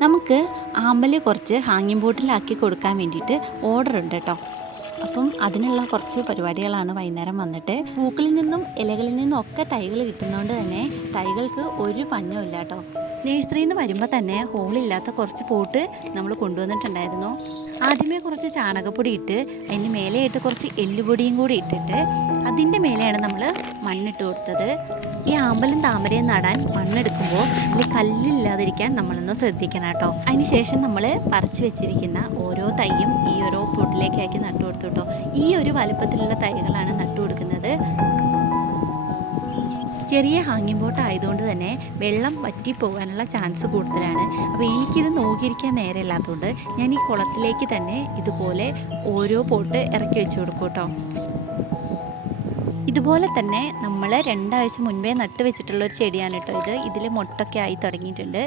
നമുക്ക് ആമ്പൽ കുറച്ച് ഹാങ്ങിങ് ബോട്ടിലാക്കി കൊടുക്കാൻ വേണ്ടിയിട്ട് ഓർഡർ ഉണ്ട് കേട്ടോ. അപ്പം അതിനുള്ള കുറച്ച് പരിപാടികളാണ് വൈകുന്നേരം വന്നിട്ട്. പൂക്കളിൽ നിന്നും ഇലകളിൽ നിന്നും ഒക്കെ തൈകൾ കിട്ടുന്നതുകൊണ്ട് തന്നെ തൈകൾക്ക് ഒരു പഞ്ഞവും ഇല്ല കേട്ടോ. നേഴ്സറിയിൽ നിന്ന് വരുമ്പോൾ തന്നെ ഹോളില്ലാത്ത കുറച്ച് പോട്ട് നമ്മൾ കൊണ്ടുവന്നിട്ടുണ്ടായിരുന്നു. ആദ്യമേ കുറച്ച് ചാണകപ്പൊടി ഇട്ട് അതിന് മേലെയായിട്ട് കുറച്ച് എല്ലുപൊടിയും കൂടി ഇട്ടിട്ട് അതിന്റെ മേലെയാണ് നമ്മൾ മണ്ണിട്ട് കൊടുത്തത്. ഈ ആമ്പലും താമരയും നടാൻ മണ്ണെടുക്കുമ്പോൾ ഇതിൽ കല്ലില്ലാതിരിക്കാൻ നമ്മളൊന്ന് ശ്രദ്ധിക്കണം കേട്ടോ. അതിനുശേഷം നമ്മൾ പറിച്ചു വെച്ചിരിക്കുന്ന ഓരോ തൈയും ഈ ഓരോ പൊട്ടിലേക്കാക്കി നട്ടു കൊടുത്തു കേട്ടോ. ഈ ഒരു വലുപ്പത്തിലുള്ള തൈകളാണ് നട്ടു കൊടുക്കുന്നത്. ചെറിയ ഹാങ്ങിങ് ബോട്ട് ആയതുകൊണ്ട് തന്നെ വെള്ളം വറ്റി പോകാനുള്ള ചാൻസ് കൂടുതലാണ്. അപ്പോൾ എനിക്കിത് നോക്കിയിരിക്കാൻ നേരമില്ലാത്തതുകൊണ്ട് ഞാൻ ഈ കുളത്തിലേക്ക് തന്നെ ഇതുപോലെ ഓരോ പോട്ട് ഇറക്കി വെച്ച് കൊടുക്കും കേട്ടോ. ഇതുപോലെ തന്നെ നമ്മൾ രണ്ടാഴ്ച മുൻപേ നട്ട് ഒരു ചെടിയാണ് കേട്ടോ ഇത്. ഇതിൽ മുട്ടൊക്കെ ആയി തുടങ്ങിയിട്ടുണ്ട്.